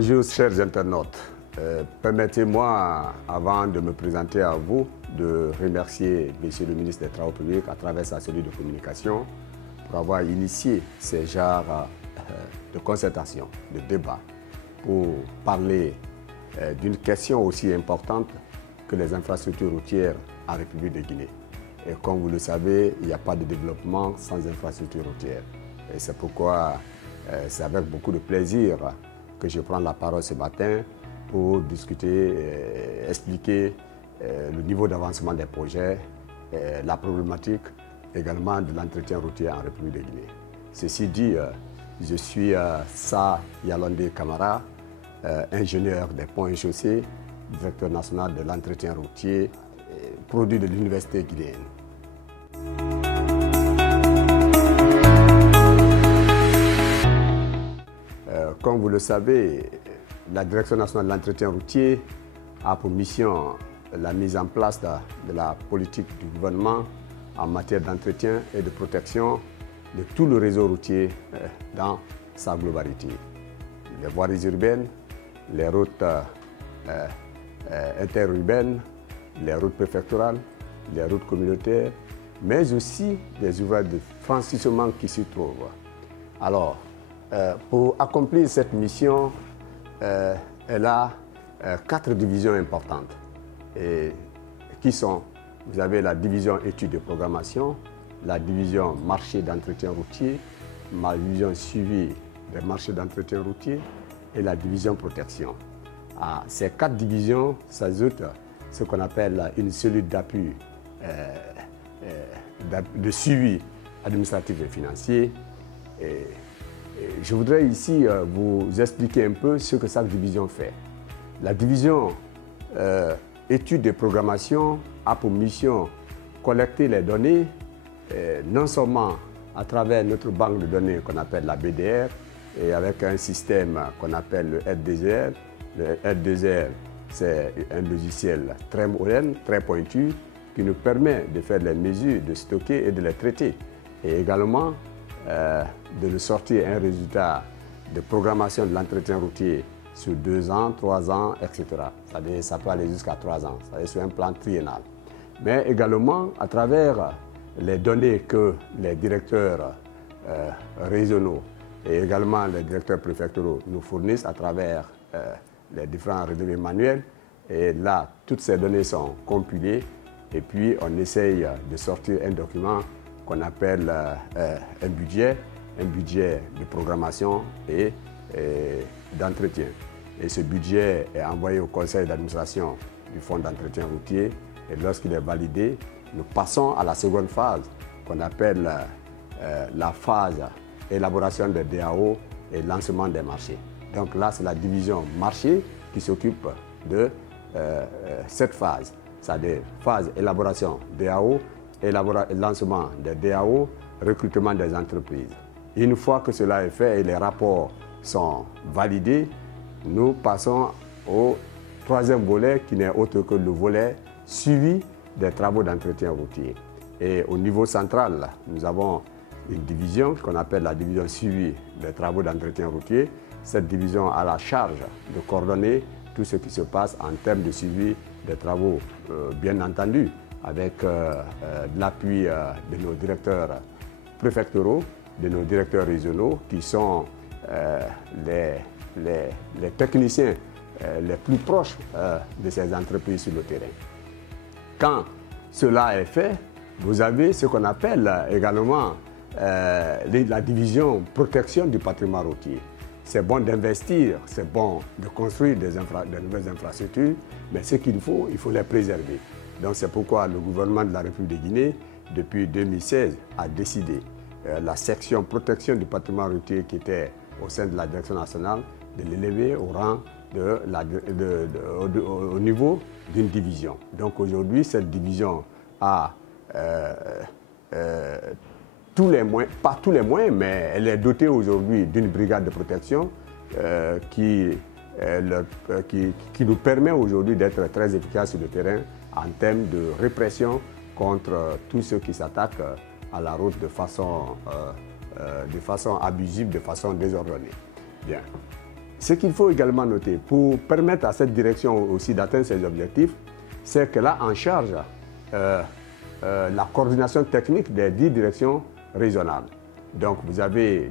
Bonjour chers internautes. Permettez-moi, avant de me présenter à vous, de remercier Monsieur le ministre des Travaux publics à travers sa cellule de communication pour avoir initié ces genres de concertation, de débat, pour parler d'une question aussi importante que les infrastructures routières en République de Guinée. Et comme vous le savez, il n'y a pas de développement sans infrastructures routières. Et c'est pourquoi c'est avec beaucoup de plaisir que je prends la parole ce matin pour discuter, expliquer le niveau d'avancement des projets, la problématique également de l'entretien routier en République de Guinée. Ceci dit, je suis Sa Yalonde Camara, ingénieur des ponts et chaussées, directeur national de l'entretien routier, produit de l'Université guinéenne. Comme vous le savez, la Direction nationale de l'entretien routier a pour mission la mise en place de la politique du gouvernement en matière d'entretien et de protection de tout le réseau routier dans sa globalité. Les voiries urbaines, les routes interurbaines, les routes préfectorales, les routes communautaires, mais aussi des ouvrages de franchissement qui s'y trouvent. Alors, pour accomplir cette mission, elle a 4 divisions importantes, et qui sont, vous avez la division études et programmation, la division marché d'entretien routier, la division suivi des marchés d'entretien routier et la division protection. À ces 4 divisions s'ajoute ce qu'on appelle une cellule d'appui de suivi administratif et financier. Et je voudrais ici vous expliquer un peu ce que chaque division fait. La division études et programmation a pour mission collecter les données, non seulement à travers notre banque de données qu'on appelle la BDR, et avec un système qu'on appelle le R2R. Le R2R, c'est un logiciel très moderne, très pointu, qui nous permet de faire les mesures, de stocker et de les traiter. Et également, de nous sortir un résultat de programmation de l'entretien routier sur 2 ans, 3 ans, etc. C'est-à-dire ça peut aller jusqu'à 3 ans, c'est-à-dire sur un plan triennal. Mais également à travers les données que les directeurs régionaux et également les directeurs préfectoraux nous fournissent à travers les différents relevés manuels. Et là, toutes ces données sont compilées et puis on essaye de sortir un document qu'on appelle un budget de programmation et d'entretien. Et ce budget est envoyé au conseil d'administration du fonds d'entretien routier et lorsqu'il est validé, nous passons à la seconde phase qu'on appelle la phase élaboration des DAO et lancement des marchés. Donc là, c'est la division marché qui s'occupe de cette phase, c'est-à-dire phase élaboration DAO, lancement des DAO, recrutement des entreprises. Une fois que cela est fait et les rapports sont validés, nous passons au 3e volet qui n'est autre que le volet suivi des travaux d'entretien routier. Et au niveau central, nous avons une division qu'on appelle la division suivi des travaux d'entretien routier. Cette division a la charge de coordonner tout ce qui se passe en termes de suivi des travaux, bien entendu, avec l'appui de nos directeurs préfectoraux, de nos directeurs régionaux, qui sont les techniciens les plus proches de ces entreprises sur le terrain. Quand cela est fait, vous avez ce qu'on appelle également la division protection du patrimoine routier. C'est bon d'investir, c'est bon de construire de nouvelles infrastructures, mais ce qu'il faut, il faut les préserver. Donc c'est pourquoi le gouvernement de la République de Guinée, depuis 2016, a décidé la section protection du patrimoine routier qui était au sein de la direction nationale, de l'élever au rang au niveau d'une division. Donc aujourd'hui, cette division a tous les moyens, pas tous les moyens, mais elle est dotée aujourd'hui d'une brigade de protection qui nous permet aujourd'hui d'être très efficace sur le terrain en termes de répression contre tous ceux qui s'attaquent à la route de façon abusive, de façon désordonnée. Bien. ce qu'il faut également noter, pour permettre à cette direction aussi d'atteindre ses objectifs, c'est qu'elle a en charge la coordination technique des 10 directions régionales. Donc vous avez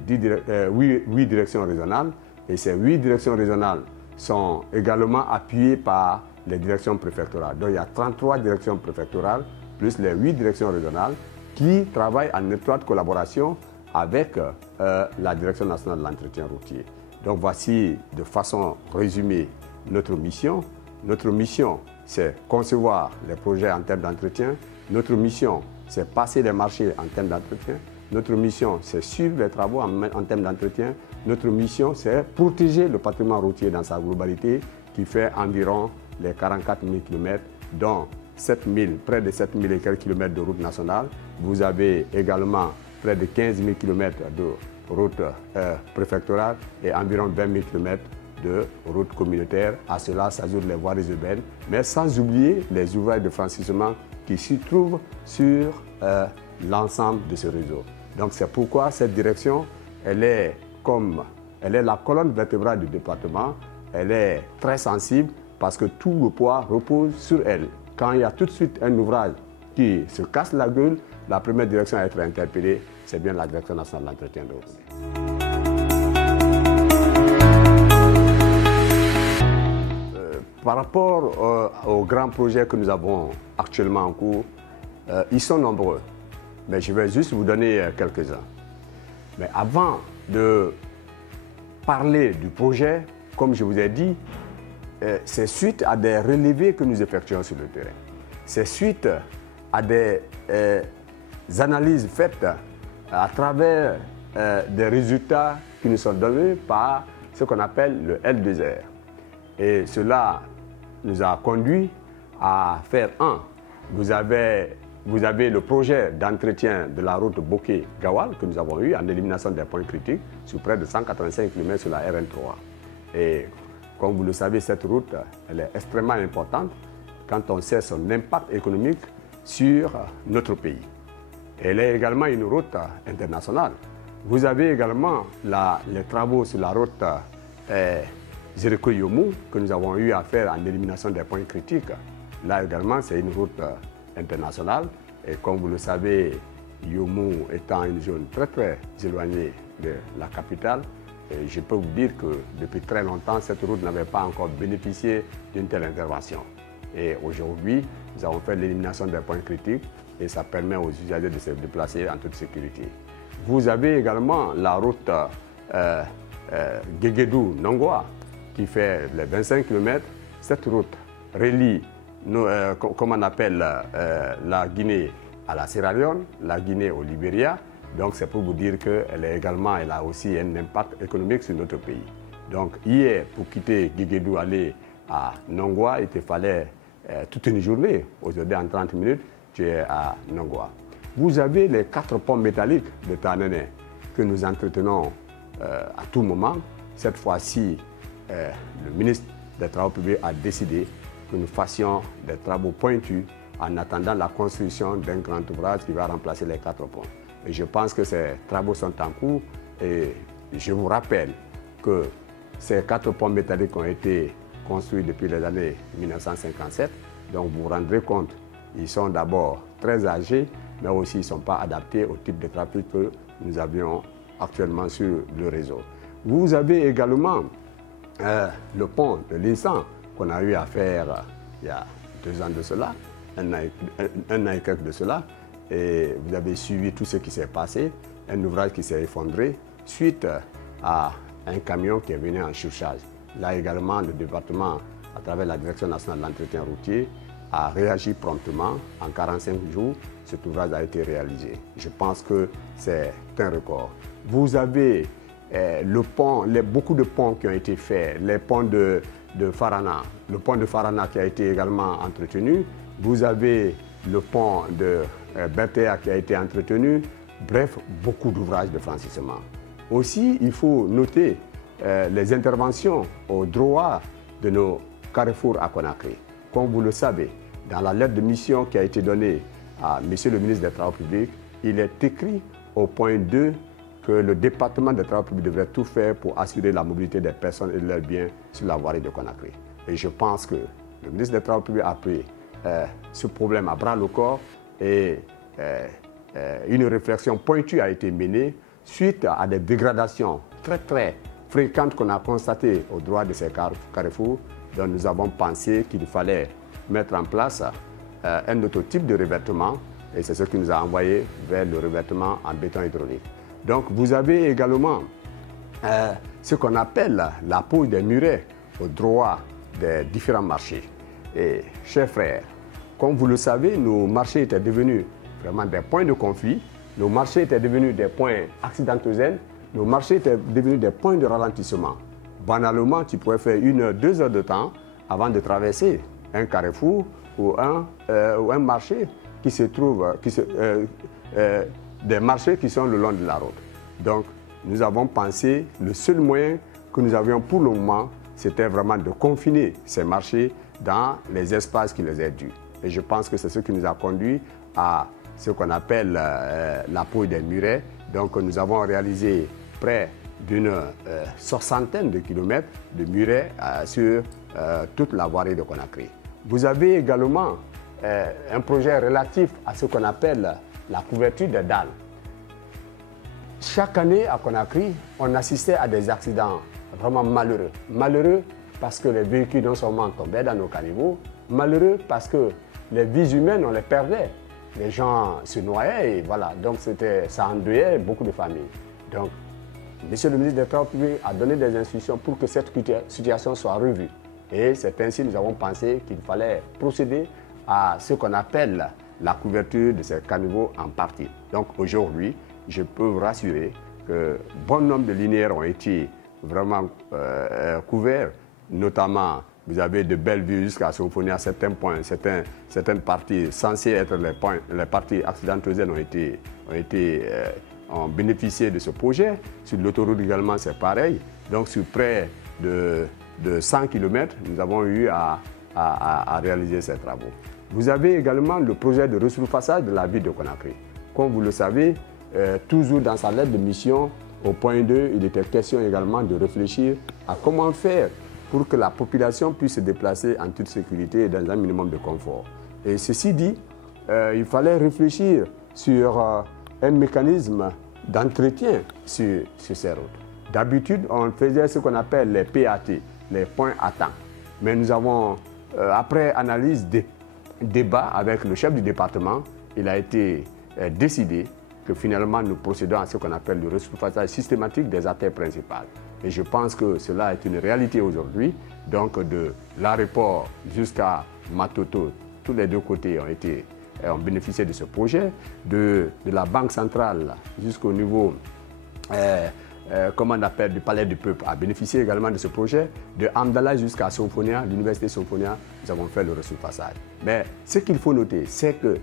8 directions régionales et ces 8 directions régionales sont également appuyées par les directions préfectorales. Donc il y a 33 directions préfectorales plus les 8 directions régionales qui travaillent en étroite collaboration avec la Direction nationale de l'entretien routier. Donc voici de façon résumée notre mission. Notre mission, c'est concevoir les projets en termes d'entretien. Notre mission, c'est passer les marchés en termes d'entretien. Notre mission, c'est suivre les travaux en termes d'entretien. Notre mission, c'est protéger le patrimoine routier dans sa globalité qui fait environ les 44 000 km, dont près de 7 000 et quelques kilomètres de route nationale. Vous avez également près de 15 000 km de route préfectorale et environ 20 000 km de route communautaire. À cela s'ajoutent les voiries urbaines, mais sans oublier les ouvrages de franchissement qui s'y trouvent sur l'ensemble de ce réseau. Donc c'est pourquoi cette direction, elle est la colonne vertébrale du département. Elle est très sensible parce que tout le poids repose sur elle. Quand il y a tout de suite un ouvrage qui se casse la gueule, la première direction à être interpellée, c'est bien la Direction nationale de l'entretien de route. Par rapport aux grands projets que nous avons actuellement en cours, ils sont nombreux, mais je vais juste vous donner quelques-uns. Mais avant de parler du projet, comme je vous ai dit, c'est suite à des relevés que nous effectuons sur le terrain. C'est suite à des analyses faites à travers des résultats qui nous sont donnés par ce qu'on appelle le L2R. Et cela nous a conduit à faire vous avez le projet d'entretien de la route Bokeh-Gawal que nous avons eu en élimination des points critiques sur près de 185 km sur la RN3. Et comme vous le savez, cette route, elle est extrêmement importante quand on sait son impact économique sur notre pays. Elle est également une route internationale. Vous avez également les travaux sur la route Ziriko-Yomou que nous avons eu à faire en élimination des points critiques. Là également, c'est une route internationale. Et comme vous le savez, Yomou étant une zone très très éloignée de la capitale, et je peux vous dire que depuis très longtemps, cette route n'avait pas encore bénéficié d'une telle intervention. Et aujourd'hui, nous avons fait l'élimination des points critiques et ça permet aux usagers de se déplacer en toute sécurité. Vous avez également la route Guéguédou-Nongoa qui fait les 25 km. Cette route relie, comme on appelle, la Guinée à la Sierra Leone, la Guinée au Libéria. Donc c'est pour vous dire qu'elle a aussi un impact économique sur notre pays. Donc hier, pour quitter Guéguédou, aller à Nongoa, il te fallait toute une journée. Aujourd'hui, en 30 minutes, tu es à Nongoa. Vous avez les 4 ponts métalliques de Tanene que nous entretenons à tout moment. Cette fois-ci, le ministre des Travaux publics a décidé que nous fassions des travaux pointus en attendant la construction d'un grand ouvrage qui va remplacer les 4 ponts. Et je pense que ces travaux sont en cours et je vous rappelle que ces 4 ponts métalliques ont été construits depuis les années 1957. Donc vous vous rendrez compte, ils sont d'abord très âgés, mais aussi ils ne sont pas adaptés au type de trafic que nous avions actuellement sur le réseau. Vous avez également le pont de l'Insan qu'on a eu à faire il y a 2 ans de cela, un an et quelques de cela. Et vous avez suivi tout ce qui s'est passé, un ouvrage qui s'est effondré suite à un camion qui est venu en surcharge. Là également, le département, à travers la Direction nationale de l'entretien routier, a réagi promptement. En 45 jours, cet ouvrage a été réalisé. Je pense que c'est un record. Vous avez beaucoup de ponts qui ont été faits, les ponts de Farana, le pont de Farana qui a été également entretenu. Vous avez le pont de Berthéa qui a été entretenu. Bref, beaucoup d'ouvrages de franchissement. Aussi, il faut noter les interventions au droit de nos carrefours à Conakry. Comme vous le savez, dans la lettre de mission qui a été donnée à M. le ministre des Travaux publics, il est écrit au point 2 que le département des travaux publics devrait tout faire pour assurer la mobilité des personnes et de leurs biens sur la voirie de Conakry. Et je pense que le ministre des Travaux publics a pris ce problème à bras le corps et une réflexion pointue a été menée suite à des dégradations très fréquentes qu'on a constatées au droit de ces carrefours. Donc nous avons pensé qu'il fallait mettre en place un autre type de revêtement et c'est ce qui nous a envoyé vers le revêtement en béton hydraulique. Donc vous avez également ce qu'on appelle la pose des murets au droit des différents marchés. Et chers frères, comme vous le savez, nos marchés étaient devenus vraiment des points de conflit, nos marchés étaient devenus des points accidentogènes, nos marchés étaient devenus des points de ralentissement. Banalement, tu pourrais faire 1 heure, 2 heures de temps avant de traverser un carrefour ou un marché qui se trouve, des marchés qui sont le long de la route. Donc, nous avons pensé, le seul moyen que nous avions pour le moment, c'était vraiment de confiner ces marchés dans les espaces qui les aient dus. Et je pense que c'est ce qui nous a conduit à ce qu'on appelle la pose des murets. Donc, nous avons réalisé près d'une soixantaine de kilomètres de murets sur toute la voirie de Conakry. Vous avez également un projet relatif à ce qu'on appelle la couverture des dalles. Chaque année à Conakry, on assistait à des accidents vraiment malheureux. Malheureux parce que les véhicules non seulement tombaient dans nos caniveaux, malheureux parce que les vies humaines, on les perdait. Les gens se noyaient et voilà. Donc ça endeuillait beaucoup de familles. Donc, Monsieur le ministre des Travaux publics a donné des instructions pour que cette situation soit revue. Et c'est ainsi que nous avons pensé qu'il fallait procéder à ce qu'on appelle la couverture de ces caniveaux en partie. Donc aujourd'hui, je peux vous rassurer que bon nombre de linéaires ont été vraiment couverts, notamment vous avez de belles vues jusqu'à Somphonia à certains points, certaines parties censées être les parties accidentogènes ont bénéficié de ce projet. Sur l'autoroute également, c'est pareil. Donc sur près de 100 km, nous avons eu à réaliser ces travaux. Vous avez également le projet de resurfaçage de la ville de Conakry. Comme vous le savez, toujours dans sa lettre de mission, au point 2, il était question également de réfléchir à comment faire pour que la population puisse se déplacer en toute sécurité et dans un minimum de confort. Et ceci dit, il fallait réfléchir sur un mécanisme d'entretien sur ces routes. D'habitude, on faisait ce qu'on appelle les PAT, les points à temps. Mais nous avons, après analyse débat avec le chef du département, il a été décidé que finalement nous procédons à ce qu'on appelle le resurfaçage systématique des artères principales. Et je pense que cela est une réalité aujourd'hui. Donc de l'aéroport jusqu'à Matoto, tous les deux côtés ont bénéficié de ce projet. De la Banque centrale jusqu'au niveau comment on appelle, du Palais du Peuple a bénéficié également de ce projet. De Amdala jusqu'à Somphonia, l'université Somphonia, nous avons fait le resurfaçage. Mais ce qu'il faut noter, c'est que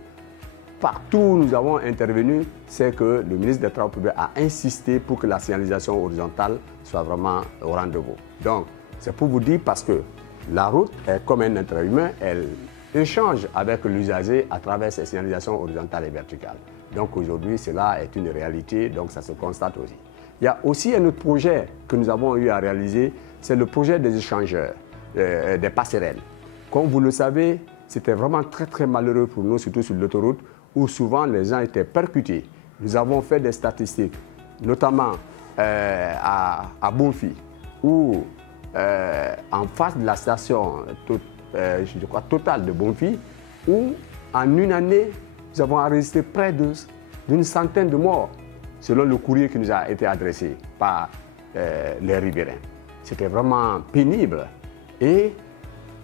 partout où nous avons intervenu, c'est que le ministre des Travaux publics a insisté pour que la signalisation horizontale soit vraiment au rendez-vous. Donc, c'est pour vous dire parce que la route est comme un être humain, elle échange avec l'usager à travers ces signalisations horizontales et verticales. Donc aujourd'hui, cela est une réalité, donc ça se constate aussi. Il y a aussi un autre projet que nous avons eu à réaliser, c'est le projet des échangeurs, des passerelles. Comme vous le savez, c'était vraiment très malheureux pour nous, surtout sur l'autoroute, où souvent les gens étaient percutés. Nous avons fait des statistiques, notamment à Bonfi, où en face de la station je crois, Total de Bonfi, où en une année, nous avons enregistré près d'une centaine de morts, selon le courrier qui nous a été adressé par les riverains. C'était vraiment pénible. Et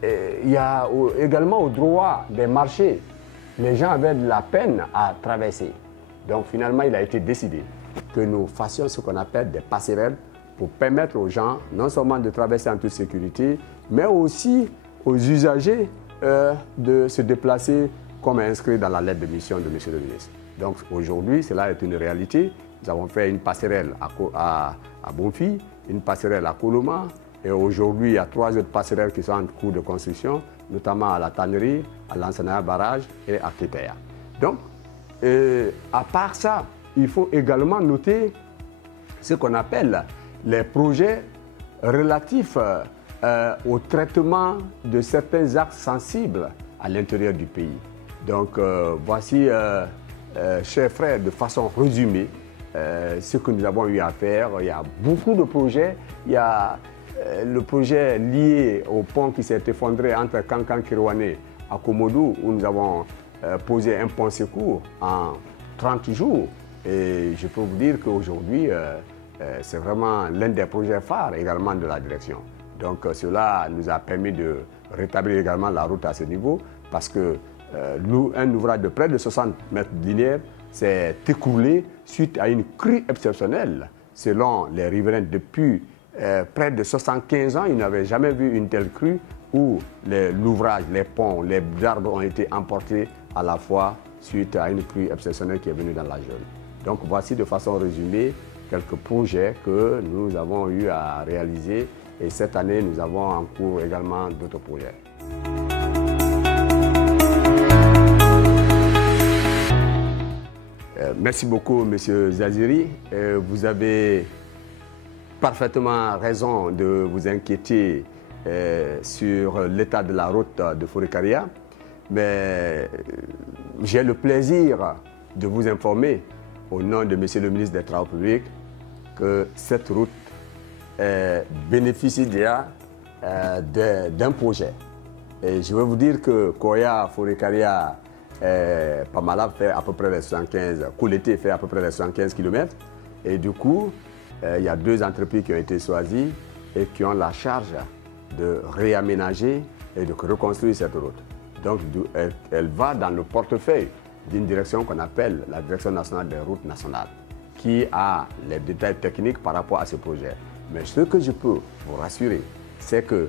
il y a également au droit des marchés, les gens avaient de la peine à traverser. Donc finalement, il a été décidé que nous fassions ce qu'on appelle des passerelles pour permettre aux gens non seulement de traverser en toute sécurité, mais aussi aux usagers de se déplacer comme inscrit dans la lettre de mission de M. le ministre. Donc aujourd'hui, cela est une réalité. Nous avons fait une passerelle à Bonfi, une passerelle à Koloma, et aujourd'hui, il y a 3 autres passerelles qui sont en cours de construction, notamment à la tannerie, à l'Ansana Barrage et à Kétéa. Donc, à part ça, il faut également noter ce qu'on appelle les projets relatifs au traitement de certains axes sensibles à l'intérieur du pays. Donc voici, chers frères, de façon résumée, ce que nous avons eu à faire. Il y a beaucoup de projets. Il y a le projet lié au pont qui s'est effondré entre Kankan-Kirouané à Komodou, où nous avons posé un pont secours en 30 jours. Et je peux vous dire qu'aujourd'hui, c'est vraiment l'un des projets phares également de la direction. Donc cela nous a permis de rétablir également la route à ce niveau, parce que un ouvrage de près de 60 mètres linéaires s'est écoulé suite à une crue exceptionnelle. Selon les riverains, depuis près de 75 ans, ils n'avaient jamais vu une telle crue où l'ouvrage, les ponts, les arbres ont été emportés à la fois suite à une crue exceptionnelle qui est venue dans la zone. Donc voici de façon résumée quelques projets que nous avons eu à réaliser, et cette année nous avons en cours également d'autres projets. Merci beaucoup, Monsieur Zaziri. Vous avez parfaitement raison de vous inquiéter sur l'état de la route de Fouré-Caria, mais j'ai le plaisir de vous informer, au nom de Monsieur le ministre des Travaux publics, que cette route bénéficie déjà d'un projet. Et je veux vous dire que Koya-Fouré-Caria, Pamala fait à peu près les 75, Koulété fait à peu près les 75 km. Et du coup, il y a deux entreprises qui ont été choisies et qui ont la charge de réaménager et de reconstruire cette route. Donc, elle va dans le portefeuille d'une direction qu'on appelle la Direction nationale des routes nationales, qui a les détails techniques par rapport à ce projet. Mais ce que je peux vous rassurer, c'est que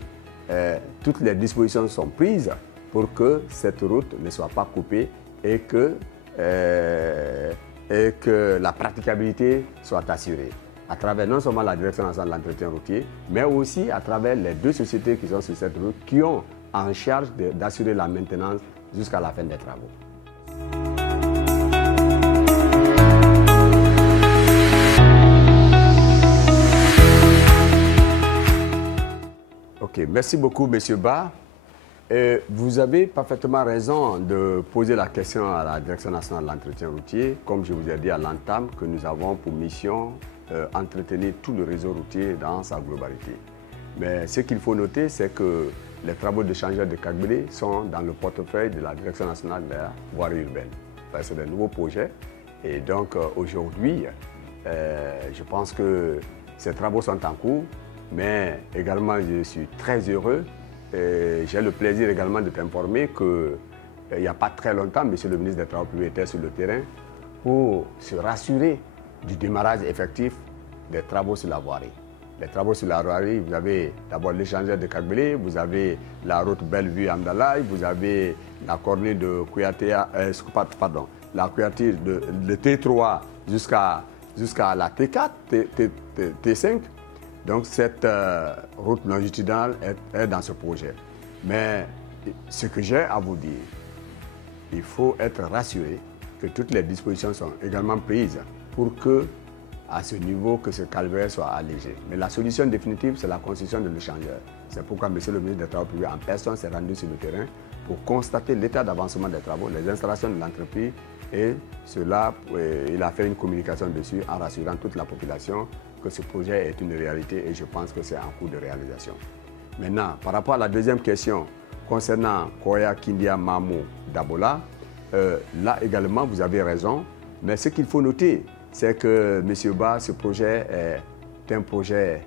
toutes les dispositions sont prises pour que cette route ne soit pas coupée et que la praticabilité soit assurée, à travers non seulement la Direction nationale de l'entretien routier, mais aussi à travers les deux sociétés qui sont sur cette route, qui ont en charge d'assurer la maintenance jusqu'à la fin des travaux. Ok, merci beaucoup, Monsieur Ba. Vous avez parfaitement raison de poser la question à la Direction nationale de l'entretien routier. Comme je vous ai dit à l'entame, que nous avons pour mission entretenir tout le réseau routier dans sa globalité. Mais ce qu'il faut noter, c'est que les travaux d'échangeur de Kagbélé sont dans le portefeuille de la Direction nationale de la voirie urbaine. C'est des nouveaux projets. Et donc aujourd'hui, je pense que ces travaux sont en cours, mais également je suis très heureux. J'ai le plaisir également de t'informer qu'il n'y a pas très longtemps, Monsieur le ministre des Travaux publics était sur le terrain pour se rassurer du démarrage effectif des travaux sur la voirie. Les travaux sur la voirie, vous avez d'abord l'échangeur de Kagbélé, vous avez la route Bellevue-Amdalaï, vous avez la cornée de Kouyatéa, la Kouyaté de T3 jusqu'à la T4, T5. Donc cette route longitudinale est dans ce projet. Mais ce que j'ai à vous dire, il faut être rassuré que toutes les dispositions sont également prises pour que, à ce niveau, que ce calvaire soit allégé. Mais la solution définitive, c'est la construction de l'échangeur. C'est pourquoi M. le ministre des Travaux publics en personne s'est rendu sur le terrain pour constater l'état d'avancement des travaux, les installations de l'entreprise, et cela, il a fait une communication dessus en rassurant toute la population que ce projet est une réalité, et je pense que c'est en cours de réalisation. Maintenant, par rapport à la deuxième question concernant Koya, Kindia, Mamou, Dabola, là également vous avez raison, mais ce qu'il faut noter, c'est que M. Ba, ce projet est un projet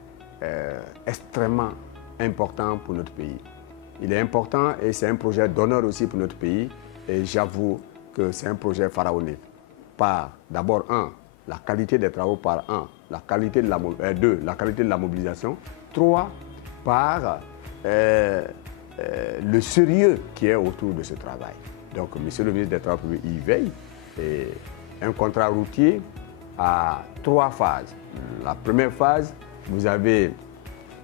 extrêmement important pour notre pays. Il est important et c'est un projet d'honneur aussi pour notre pays, et j'avoue que c'est un projet pharaonique. Par d'abord, la qualité des travaux, par la qualité de la qualité de la mobilisation, 3, par le sérieux qui est autour de ce travail. Donc, Monsieur le ministre des Travaux publics y veille. Et un contrat routier a 3 phases. La première phase, vous avez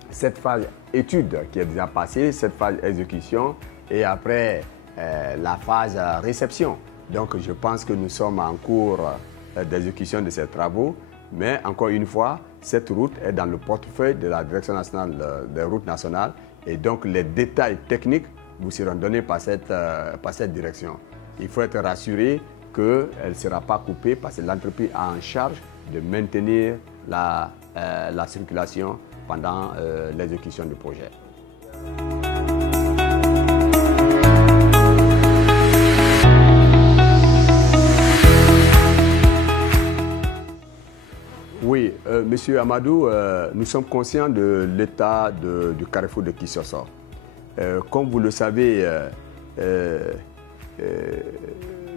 cette phase étude qui est déjà passée, cette phase exécution, et après la phase réception. Donc, je pense que nous sommes en cours d'exécution de ces travaux. Mais encore une fois, cette route est dans le portefeuille de la Direction nationale des routes nationales et donc les détails techniques vous seront donnés par cette direction. Il faut être rassuré qu'elle ne sera pas coupée parce que l'entreprise a en charge de maintenir la circulation pendant l'exécution du projet. Oui, Monsieur Amadou, nous sommes conscients de l'état du carrefour de Kissoso. Comme vous le savez,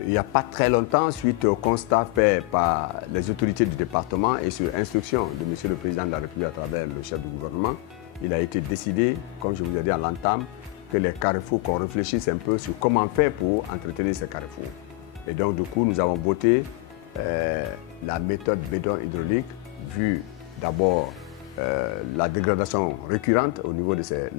il n'y a pas très longtemps, suite au constat fait par les autorités du département et sur instruction de Monsieur le Président de la République à travers le chef du gouvernement, il a été décidé, comme je vous ai dit à l'entame, que les carrefours, qu'on réfléchisse un peu sur comment faire pour entretenir ces carrefours. Et donc, du coup, nous avons voté la méthode béton hydraulique, vu d'abord la dégradation récurrente au niveau de ces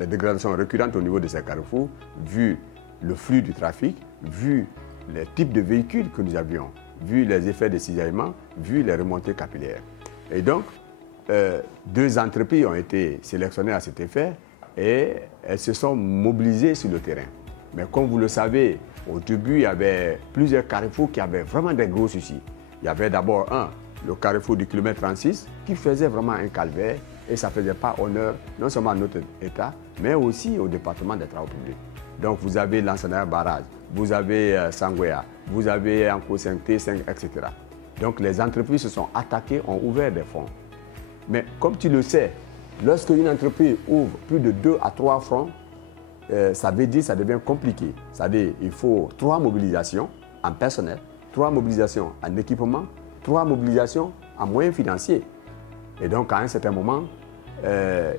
carrefours, vu le flux du trafic, vu les types de véhicules que nous avions, vu les effets de cisaillement, vu les remontées capillaires. Et donc, 2 entreprises ont été sélectionnées à cet effet et elles se sont mobilisées sur le terrain. Mais comme vous le savez, au début, il y avait plusieurs carrefours qui avaient vraiment des gros soucis. Il y avait d'abord le carrefour du kilomètre 36 qui faisait vraiment un calvaire et ça ne faisait pas honneur non seulement à notre État, mais aussi au département des travaux publics. Donc vous avez l'Ansana Barrage, vous avez Sangoya, vous avez Anko 5T, 5, etc. Donc les entreprises se sont attaquées, ont ouvert des fonds. Mais comme tu le sais, lorsque une entreprise ouvre plus de 2 à 3 fronts, ça veut dire que ça devient compliqué. C'est-à-dire qu'il faut 3 mobilisations en personnel, 3 mobilisations en équipement, 3 mobilisations en moyens financiers. Et donc, à un certain moment,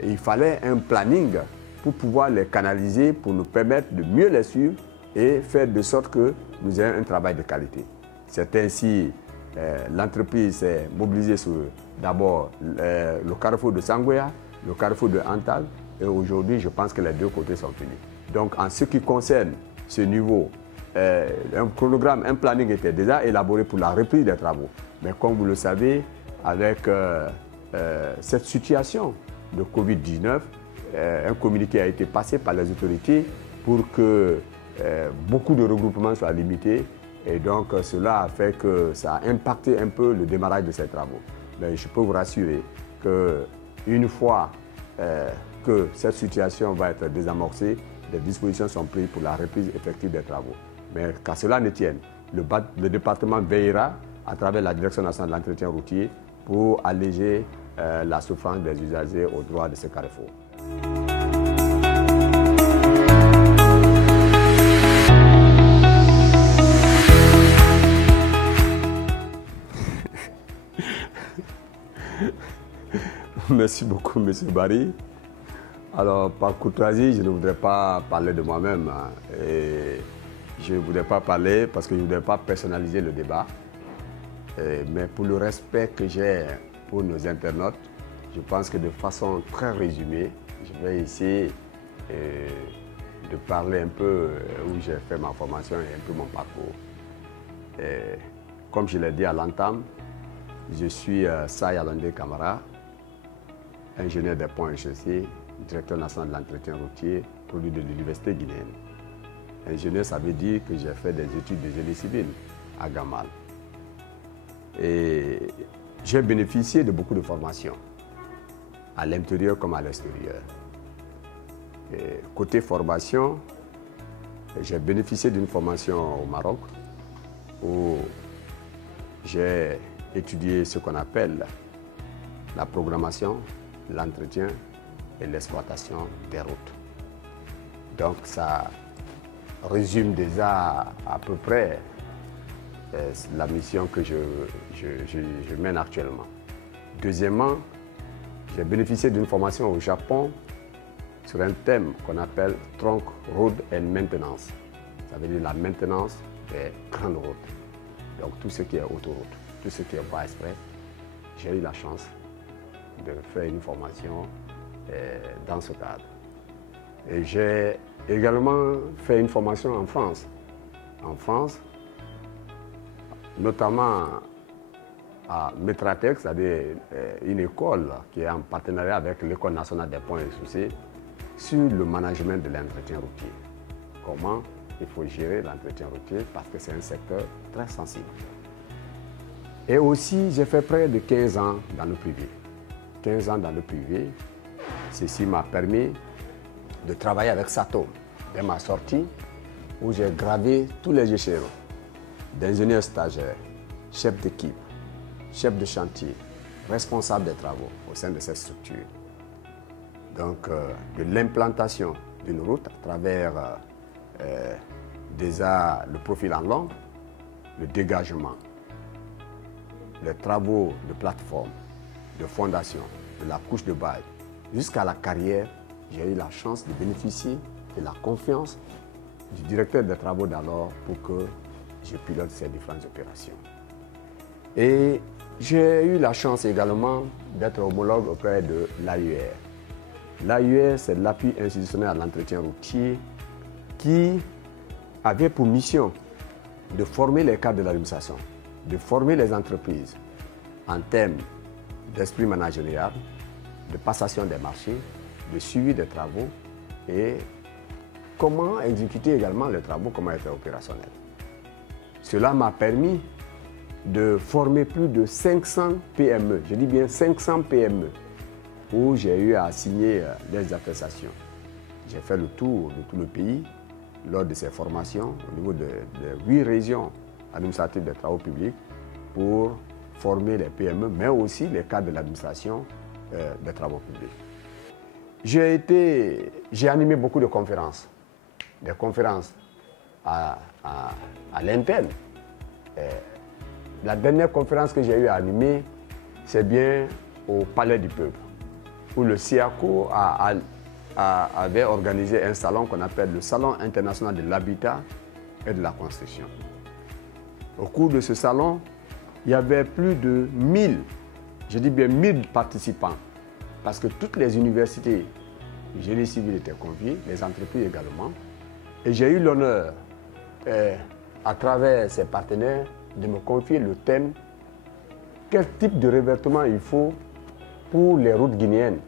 il fallait un planning pour pouvoir les canaliser, pour nous permettre de mieux les suivre et faire de sorte que nous ayons un travail de qualité. C'est ainsi l'entreprise s'est mobilisée sur d'abord le carrefour de Sangoya, le carrefour de Antal, et aujourd'hui, je pense que les 2 côtés sont finis. Donc, en ce qui concerne ce niveau, un chronogramme, un planning était déjà élaboré pour la reprise des travaux. Mais comme vous le savez, avec cette situation de Covid-19, un communiqué a été passé par les autorités pour que beaucoup de regroupements soient limités. Et donc, cela a fait que ça a impacté un peu le démarrage de ces travaux. Mais je peux vous rassurer qu'une fois que cette situation va être désamorcée, des dispositions sont prises pour la reprise effective des travaux. Mais qu'à cela ne tienne, le département veillera à travers la Direction nationale de l'entretien routier pour alléger la souffrance des usagers au droit de ce carrefour. Merci beaucoup, M. Barry. Alors, par courtoisie, je ne voudrais pas parler de moi-même. Et je ne voudrais pas parler parce que je ne voudrais pas personnaliser le débat. Mais pour le respect que j'ai pour nos internautes, je pense que de façon très résumée, je vais essayer de parler un peu où j'ai fait ma formation et un peu mon parcours. Comme je l'ai dit à l'entame, je suis Saï Alondé Camara, ingénieur des ponts et chaussées, directeur national de l'entretien routier, produit de l'université guinéenne. Ingénieur, ça veut dire que j'ai fait des études de génie civil à Gamal. Et j'ai bénéficié de beaucoup de formations, à l'intérieur comme à l'extérieur. Côté formation, j'ai bénéficié d'une formation au Maroc où j'ai étudié ce qu'on appelle la programmation, l'entretien et l'exploitation des routes. Donc ça résume déjà à peu près la mission que je mène actuellement. Deuxièmement, j'ai bénéficié d'une formation au Japon sur un thème qu'on appelle Trunk Road and Maintenance. Ça veut dire la maintenance des grandes routes. Donc tout ce qui est autoroute, tout ce qui est voie express. J'ai eu la chance de faire une formation dans ce cadre. Et j'ai également fait une formation en France. En France, notamment à Metratec, c'est-à-dire une école qui est en partenariat avec l'École nationale des ponts et chaussées, sur le management de l'entretien routier. Comment il faut gérer l'entretien routier parce que c'est un secteur très sensible. Et aussi, j'ai fait près de 15 ans dans le privé. 15 ans dans le privé, ceci m'a permis de travailler avec Satom dès ma sortie, où j'ai gravé tous les échelons d'ingénieurs stagiaires, chefs d'équipe, chefs de chantier, responsables des travaux au sein de cette structure. Donc, de l'implantation d'une route à travers déjà le profil en long, le dégagement, les travaux de plateforme, de fondation, de la couche de bail, jusqu'à la carrière, j'ai eu la chance de bénéficier de la confiance du directeur des travaux d'alors pour que je pilote ces différentes opérations. Et j'ai eu la chance également d'être homologue auprès de l'AUR. L'AUR, c'est l'appui institutionnel à l'entretien routier qui avait pour mission de former les cadres de l'administration, de former les entreprises en termes d'esprit managérial, de passation des marchés, de suivi des travaux et comment exécuter également les travaux, comment être opérationnel. Cela m'a permis de former plus de 500 PME, je dis bien 500 PME, où j'ai eu à signer des attestations. J'ai fait le tour de tout le pays lors de ces formations au niveau de 8 régions administratives des travaux publics pour former les PME, mais aussi les cadres de l'administration des travaux publics. J'ai animé beaucoup de conférences, des conférences à l'interne. La dernière conférence que j'ai eu à animer, c'est bien au Palais du Peuple, où le CIACO avait organisé un salon qu'on appelle le Salon international de l'habitat et de la construction. Au cours de ce salon, il y avait plus de 1000, je dis bien 1000 participants, parce que toutes les universités du génie civil étaient conviées, les entreprises également. Et j'ai eu l'honneur, à travers ces partenaires, de me confier le thème « Quel type de revêtement il faut pour les routes guinéennes ?»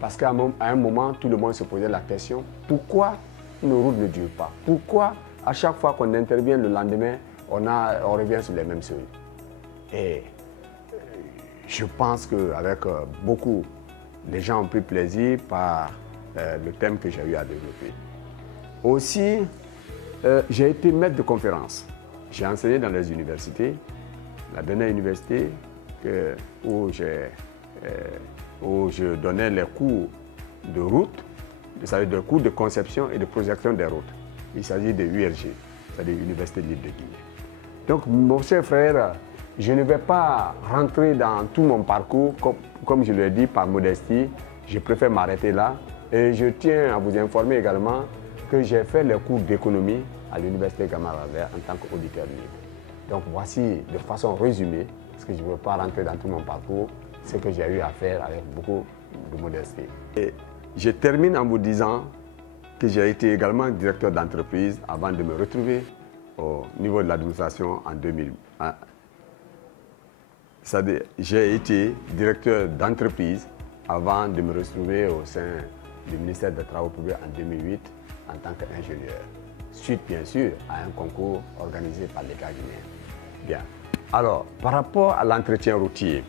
Parce qu'à un moment, tout le monde se posait la question « Pourquoi nos routes ne durent pas? Pourquoi à chaque fois qu'on intervient le lendemain, on revient sur les mêmes seuils ?» Et je pense qu'avec beaucoup, les gens ont pris plaisir par le thème que j'ai eu à développer. Aussi, j'ai été maître de conférence. J'ai enseigné dans les universités. La dernière université où je donnais les cours de route, c'est-à-dire des cours de conception et de projection des routes. Il s'agit de URG, c'est-à-dire l'Université de l'île de Guinée. Donc, mon cher frère, je ne vais pas rentrer dans tout mon parcours, comme je l'ai dit, par modestie. Je préfère m'arrêter là. Et je tiens à vous informer également que j'ai fait les cours d'économie à l'Université Gamma-Ravert en tant qu'auditeur libre. Donc voici de façon résumée, parce que je ne veux pas rentrer dans tout mon parcours, ce que j'ai eu à faire avec beaucoup de modestie. Et je termine en vous disant que j'ai été également directeur d'entreprise avant de me retrouver au niveau de l'administration en 2001. C'est-à-dire, j'ai été directeur d'entreprise avant de me retrouver au sein du ministère des Travaux publics en 2008 en tant qu'ingénieur. Suite, bien sûr, à un concours organisé par l'État guinéen. Bien. Alors, par rapport à l'entretien routier,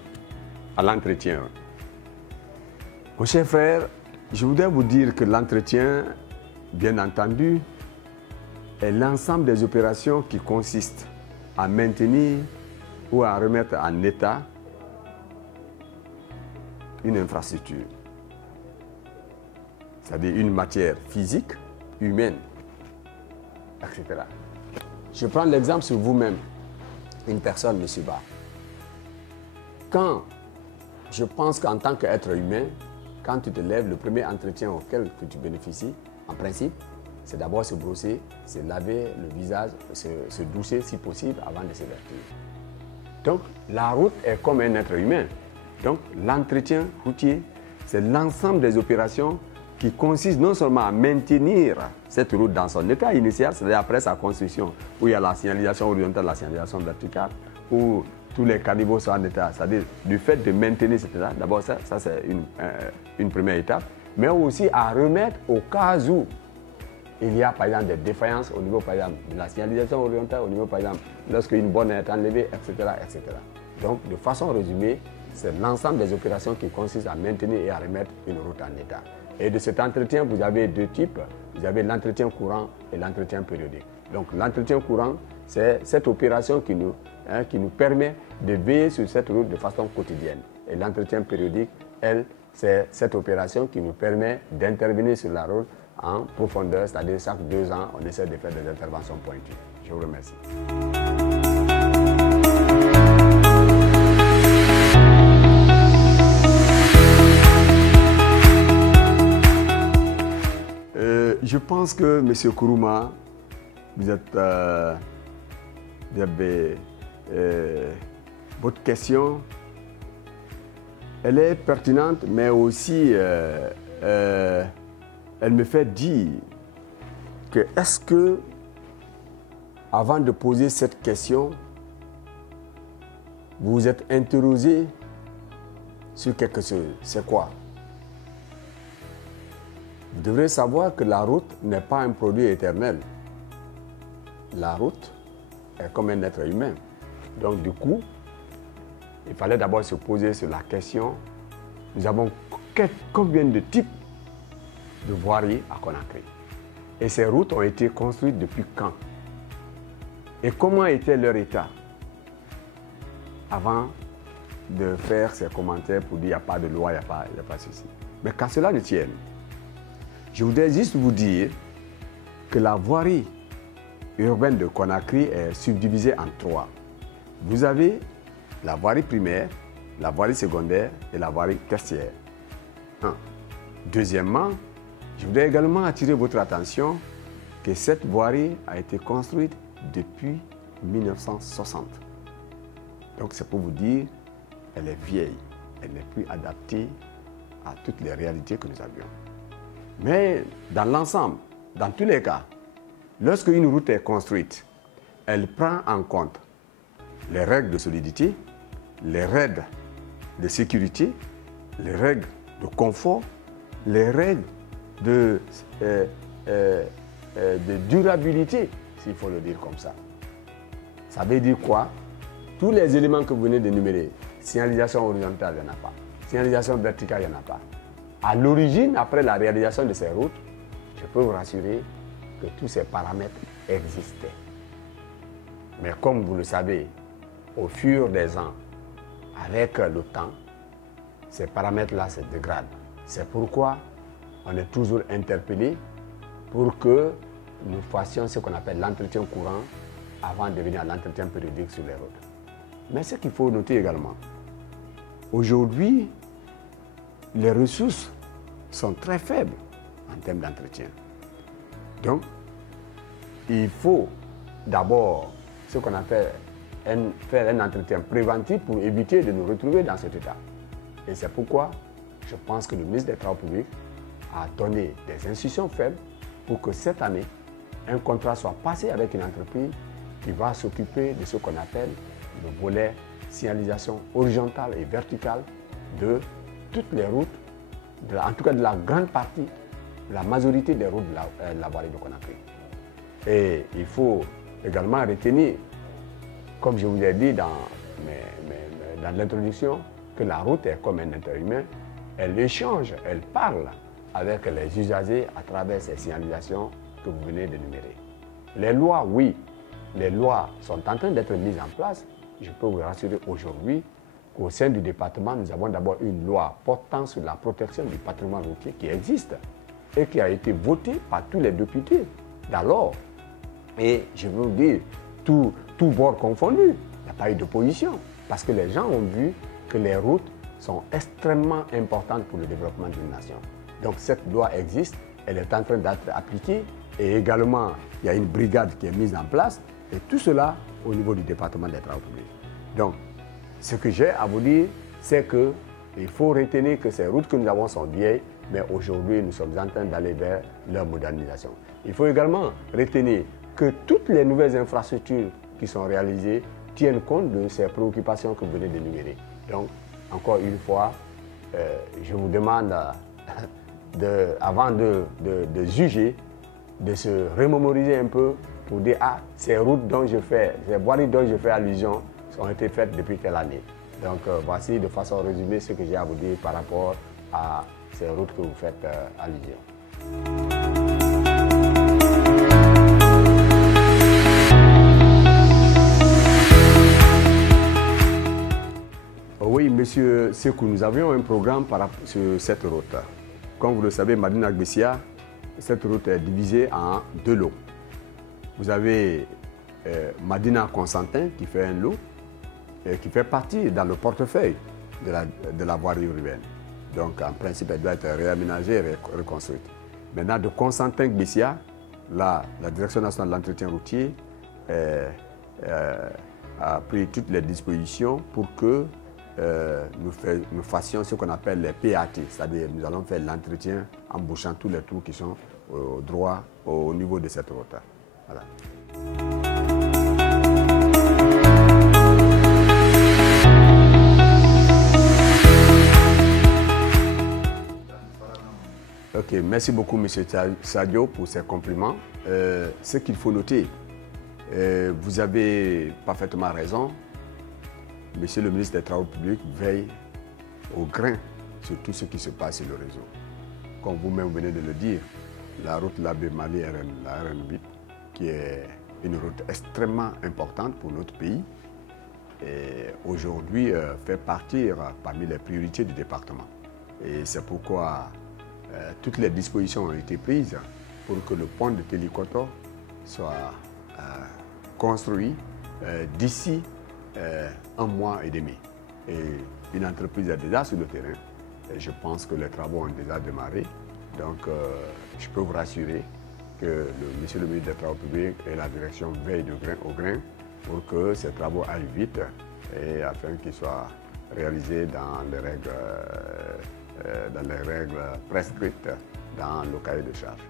mon cher frère, je voudrais vous dire que l'entretien, bien entendu, est l'ensemble des opérations qui consistent à maintenir ou à remettre en état une infrastructure, c'est-à-dire une matière physique, humaine, etc. Je prends l'exemple sur vous-même, une personne, M. Ba. Quand je pense qu'en tant qu'être humain, quand tu te lèves, le premier entretien auquel tu bénéficies, en principe, c'est d'abord se brosser, se laver le visage, se doucher si possible avant de se vertir. Donc, la route est comme un être humain. Donc, l'entretien routier, c'est l'ensemble des opérations qui consistent non seulement à maintenir cette route dans son état initial, c'est-à-dire après sa construction, où il y a la signalisation horizontale, la signalisation verticale, où tous les caniveaux sont en état, c'est-à-dire du fait de maintenir cet état, d'abord ça c'est une première étape, mais aussi à remettre au cas où il y a par exemple des défaillances au niveau par exemple de la signalisation orientale, au niveau par exemple lorsqu'une borne est enlevée, etc., etc. Donc de façon résumée, c'est l'ensemble des opérations qui consistent à maintenir et à remettre une route en état. Et de cet entretien, vous avez deux types. Vous avez l'entretien courant et l'entretien périodique. Donc l'entretien courant, c'est cette opération qui nous permet de veiller sur cette route de façon quotidienne. Et l'entretien périodique, elle, c'est cette opération qui nous permet d'intervenir sur la route en profondeur, c'est-à-dire chaque 2 ans, on essaie de faire des interventions pointues. Je vous remercie. Je pense que M. Kourouma, votre question, elle est pertinente, mais aussi elle me fait dire que est-ce que, avant de poser cette question, vous vous êtes interrogé sur quelque chose. C'est quoi? Vous devrez savoir que la route n'est pas un produit éternel. La route est comme un être humain. Donc du coup, il fallait d'abord se poser sur la question, nous avons combien de types de voiries à Conakry? Et ces routes ont été construites depuis quand? Et comment était leur état avant de faire ces commentaires pour dire qu'il n'y a pas de loi, il n'y a pas ceci. Mais qu'à cela ne tienne, je voudrais juste vous dire que la voirie urbaine de Conakry est subdivisée en 3. Vous avez la voirie primaire, la voirie secondaire et la voirie tertiaire. Deuxièmement, je voudrais également attirer votre attention que cette voirie a été construite depuis 1960. Donc c'est pour vous dire, elle est vieille, elle n'est plus adaptée à toutes les réalités que nous avions. Mais dans l'ensemble, dans tous les cas, lorsque une route est construite, elle prend en compte les règles de solidité, les règles de sécurité, les règles de confort, les règles de durabilité, s'il faut le dire comme ça. Ça veut dire quoi? Tous les éléments que vous venez d'énumérer, signalisation horizontale, il n'y en a pas. Signalisation verticale, il n'y en a pas. À l'origine, après la réalisation de ces routes, je peux vous rassurer que tous ces paramètres existaient. Mais comme vous le savez, au fur des ans, avec le temps, ces paramètres-là se dégradent. C'est pourquoi on est toujours interpellé pour que nous fassions ce qu'on appelle l'entretien courant avant de venir à l'entretien périodique sur les routes. Mais ce qu'il faut noter également, aujourd'hui, les ressources sont très faibles en termes d'entretien. Donc, il faut d'abord ce qu'on appelle faire un entretien préventif pour éviter de nous retrouver dans cet état. Et c'est pourquoi je pense que le ministre des Travaux publics a donné des instructions faibles pour que cette année, un contrat soit passé avec une entreprise qui va s'occuper de ce qu'on appelle le volet signalisation horizontale et verticale de toutes les routes, en tout cas de la grande partie, de la majorité des routes de la vallée de Conakry. Et il faut également retenir, comme je vous ai dit dans l'introduction, que la route est comme un être humain. Elle échange, elle parle avec les usagers à travers ces signalisations que vous venez d'énumérer. Les lois, oui, les lois sont en train d'être mises en place. Je peux vous rassurer aujourd'hui qu'au sein du département, nous avons d'abord une loi portant sur la protection du patrimoine routier qui existe et qui a été votée par tous les députés d'alors. Et je veux vous dire, tout bord confondu, il n'y a pas eu d'opposition parce que les gens ont vu que les routes sont extrêmement importantes pour le développement d'une nation. Donc cette loi existe, elle est en train d'être appliquée et également il y a une brigade qui est mise en place et tout cela au niveau du département des travaux publics. Donc ce que j'ai à vous dire, c'est qu'il faut retenir que ces routes que nous avons sont vieilles, mais aujourd'hui nous sommes en train d'aller vers leur modernisation. Il faut également retenir que toutes les nouvelles infrastructures qui sont réalisées tienne compte de ces préoccupations que vous venez d'énumérer. Donc, encore une fois, je vous demande, avant de juger, de se remémoriser un peu pour dire, ah, ces routes dont je fais, ces voiries dont je fais allusion ont été faites depuis quelle année. Donc, voici de façon résumée ce que j'ai à vous dire par rapport à ces routes que vous faites allusion. Oui, monsieur Sekou, nous avions un programme sur cette route. Comme vous le savez, Madina-Gbessia, cette route est divisée en 2 lots. Vous avez Madina-Constantin qui fait un lot, qui fait partie dans le portefeuille de la voirie urbaine. Donc, en principe, elle doit être réaménagée et reconstruite. Maintenant, de Constantin-Gbessia, la Direction nationale de l'entretien routier a pris toutes les dispositions pour que nous fassions ce qu'on appelle les PAT, c'est-à-dire nous allons faire l'entretien en bouchant tous les trous qui sont au niveau de cette route. Voilà. Ok, merci beaucoup M. Sadio pour ces compliments. Ce qu'il faut noter, vous avez parfaitement raison. Monsieur le ministre des Travaux publics veille au grain sur tout ce qui se passe sur le réseau. Comme vous-même venez de le dire, la route Labé-Mali, la RN8, qui est une route extrêmement importante pour notre pays, aujourd'hui fait partir parmi les priorités du département. Et c'est pourquoi toutes les dispositions ont été prises pour que le pont de Télikoto soit construit d'ici 1 mois et demi. Et une entreprise est déjà sur le terrain. Et je pense que les travaux ont déjà démarré. Donc, je peux vous rassurer que monsieur le ministre des Travaux publics et la direction veillent au grain pour que ces travaux aillent vite et afin qu'ils soient réalisés dans les règles prescrites dans le cahier de charge.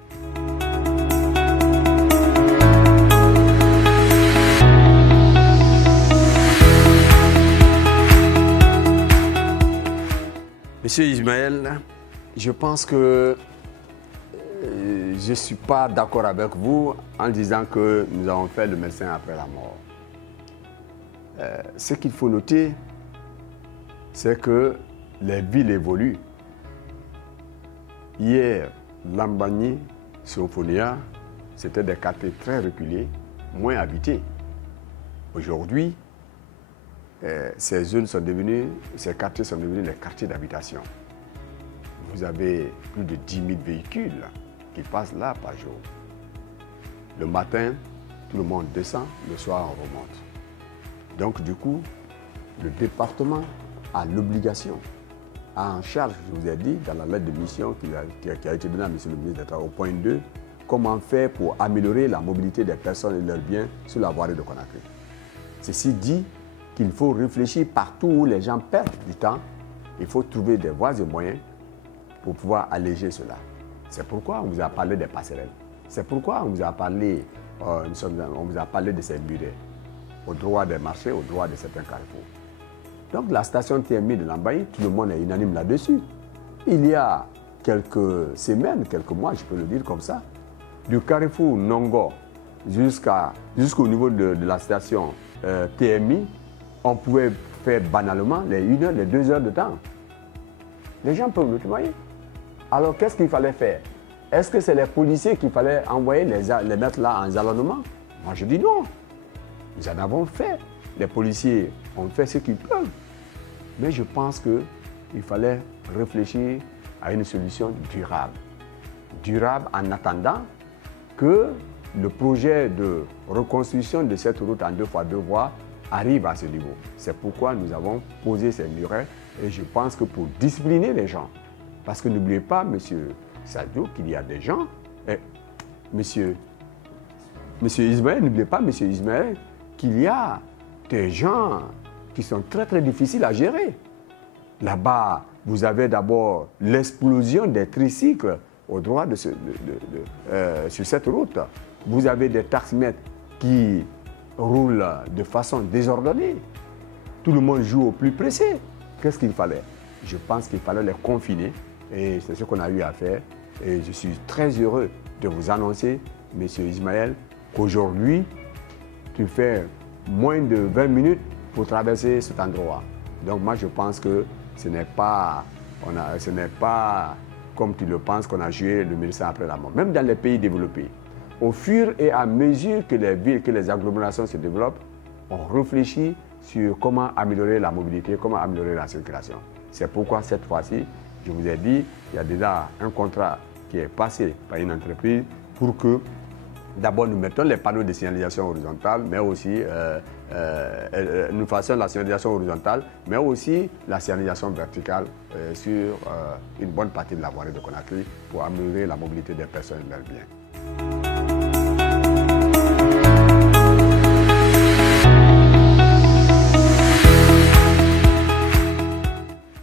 Monsieur Ismaël, je pense que je ne suis pas d'accord avec vous en disant que nous avons fait le médecin après la mort. Ce qu'il faut noter, c'est que les villes évoluent. Hier, Lambani, Sofonia, c'était des quartiers très reculés, moins habités. Aujourd'hui, ces quartiers sont devenus les quartiers d'habitation. Vous avez plus de 10 000 véhicules qui passent là par jour. Le matin, tout le monde descend, le soir, on remonte. Donc, du coup, le département a l'obligation, a en charge, je vous ai dit, dans la lettre de mission qui a été donnée à M. le ministre des Travaux, au point 2, comment faire pour améliorer la mobilité des personnes et leurs biens sur la voirie de Conakry. Ceci dit qu'il faut réfléchir partout où les gens perdent du temps, il faut trouver des voies et moyens pour pouvoir alléger cela. C'est pourquoi on vous a parlé des passerelles. C'est pourquoi on vous a parlé, de ces murets, au droit des marchés, au droit de certains carrefours. Donc la station TMI de Lambaye, tout le monde est unanime là-dessus. Il y a quelques semaines, quelques mois, je peux le dire comme ça, du carrefour Nongo jusqu'au niveau de la station TMI, on pouvait faire banalement les 1 heure, les 2 heures de temps. Les gens peuvent le témoigner. Alors qu'est-ce qu'il fallait faire? Est-ce que c'est les policiers qu'il fallait envoyer les mettre là en jalonnement? Moi je dis non. Nous en avons fait. Les policiers ont fait ce qu'ils peuvent. Mais je pense qu'il fallait réfléchir à une solution durable. Durable en attendant que le projet de reconstruction de cette route en 2x2 voies arrive à ce niveau. C'est pourquoi nous avons posé ces murets et je pense que pour discipliner les gens, parce que n'oubliez pas, M. Sadio, qu'il y a des gens, et Monsieur Ismaël, n'oubliez pas, M. Ismaël, qu'il y a des gens qui sont très très difficiles à gérer. Là-bas, vous avez d'abord l'explosion des tricycles au droit sur cette route. Vous avez des taximètres qui roulent de façon désordonnée. Tout le monde joue au plus pressé. Qu'est-ce qu'il fallait? Je pense qu'il fallait les confiner et c'est ce qu'on a eu à faire. Et je suis très heureux de vous annoncer, M. Ismaël, qu'aujourd'hui, tu fais moins de 20 minutes pour traverser cet endroit. Donc moi, je pense que ce n'est pas comme tu le penses qu'on a joué le médecin après la mort. Même dans les pays développés, au fur et à mesure que les villes, que les agglomérations se développent, on réfléchit sur comment améliorer la mobilité, comment améliorer la circulation. C'est pourquoi cette fois-ci, je vous ai dit, il y a déjà un contrat qui est passé par une entreprise pour que d'abord nous mettons les panneaux de signalisation horizontale, mais aussi nous fassions la signalisation horizontale, mais aussi la signalisation verticale sur une bonne partie de la voirie de Conakry pour améliorer la mobilité des personnes et leurs biens.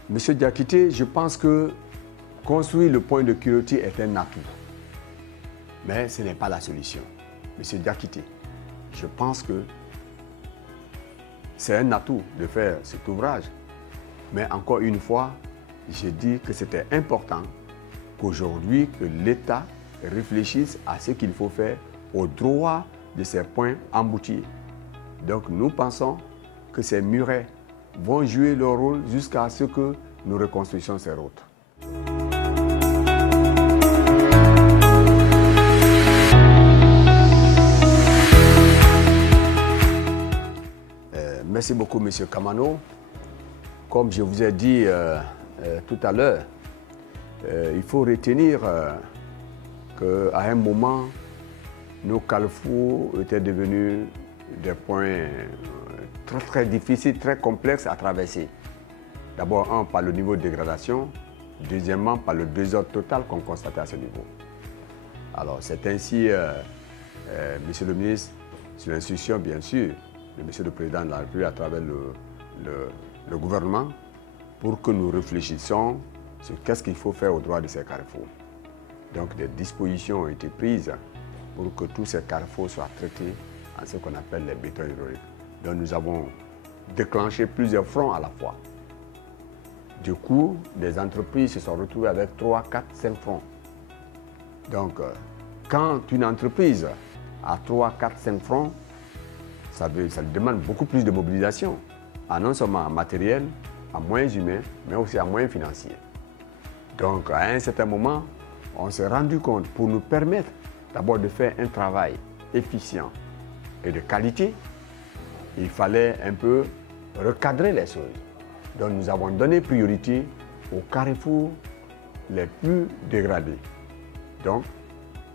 Monsieur Diakité, je pense que construire le point de Kiroti est un atout. Mais ce n'est pas la solution. Monsieur Diakité, je pense que c'est un atout de faire cet ouvrage. Mais encore une fois, j'ai dit que c'était important qu'aujourd'hui, que l'État réfléchisse à ce qu'il faut faire au droit de ces points emboutis. Donc nous pensons que ces murets vont jouer leur rôle jusqu'à ce que nous reconstruisons ces routes. Merci beaucoup, M. Kamano. Comme je vous ai dit tout à l'heure, il faut retenir qu'à un moment, nos carrefours étaient devenus des points très difficiles, très complexes à traverser. D'abord, par le niveau de dégradation, deuxièmement, par le désordre total qu'on constatait à ce niveau. Alors, c'est ainsi, Monsieur le ministre, sur l'instruction, bien sûr, de Monsieur le Président de la République à travers le gouvernement, pour que nous réfléchissions sur qu'est-ce qu'il faut faire au droit de ces carrefours. Donc, des dispositions ont été prises pour que tous ces carrefours soient traités en ce qu'on appelle les bétons hydrauliques. Donc, nous avons déclenché plusieurs fronts à la fois. Du coup, des entreprises se sont retrouvées avec 3, 4, 5 fronts. Donc, quand une entreprise a 3, 4, 5 fronts, ça demande beaucoup plus de mobilisation, non seulement en matériel, en moyens humains, mais aussi en moyens financiers. Donc, à un certain moment, on s'est rendu compte, pour nous permettre d'abord de faire un travail efficient et de qualité, il fallait un peu recadrer les choses. Donc, nous avons donné priorité aux carrefours les plus dégradés. Donc,